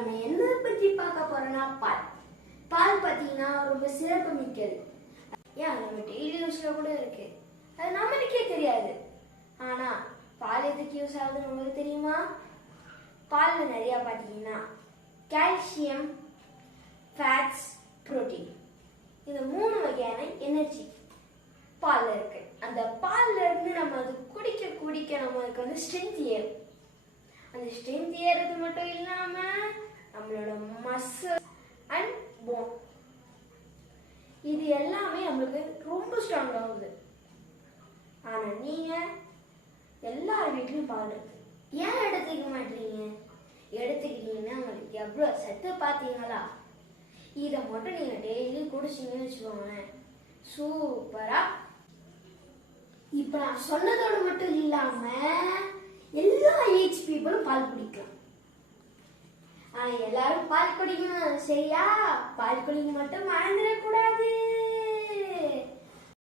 நம்ம என்ன பற்றி பார்க்க போறோம்னா பால். பால் பார்த்தீங்கன்னா ரொம்ப சிறப்பு மிக்கது. ஏன் நம்ம டெய்லி யூஸ்ல கூட இருக்கு, அது நம்மளுக்கே தெரியாது. ஆனா பால் எதுக்கு யூஸ் ஆகுதுன்னு உங்களுக்கு தெரியுமா? பால்ல நிறைய பார்த்தீங்கன்னா கால்சியம், ஃபேட்ஸ், புரோட்டீன், இந்த 3 வகையான எனர்ஜி பால்ல இருக்கு. அந்த பால்ல இருந்து நம்ம அது குடிக்க குடிக்க நம்மளுக்கு வந்து ஸ்ட்ரென்த் ஏறும். அந்த ஸ்ட்ரென்த் ஏறது மட்டும் இல்லாம நம்மளோட மசில் அண்ட் போன் இது எல்லாமே நம்மளுக்கு ரொம்ப ஸ்ட்ராங் ஆகுது. ஆனா நீங்க எல்லார் வீட்லயும் பால் இருக்கு, ஏன் எடுத்துக்க மாட்டீங்க? எடுத்துக்கிட்டீங்கன்னா உங்களுக்கு எவ்வளவு சத்து பாத்தீங்களா? இதை மட்டும் நீங்க டெய்லி குடிச்சீங்கன்னு வச்சுக்கோங்களேன், சூப்பரா. இப்ப நான் சொன்னதோட மட்டும் இல்லாம எல்லா ஏஜ் பீப்புளும் பால் குடிக்கலாம். ஆனா எல்லாரும் பால் குடிக்கணும், சரியா? பால் குடிக்க மட்டும் மறந்துட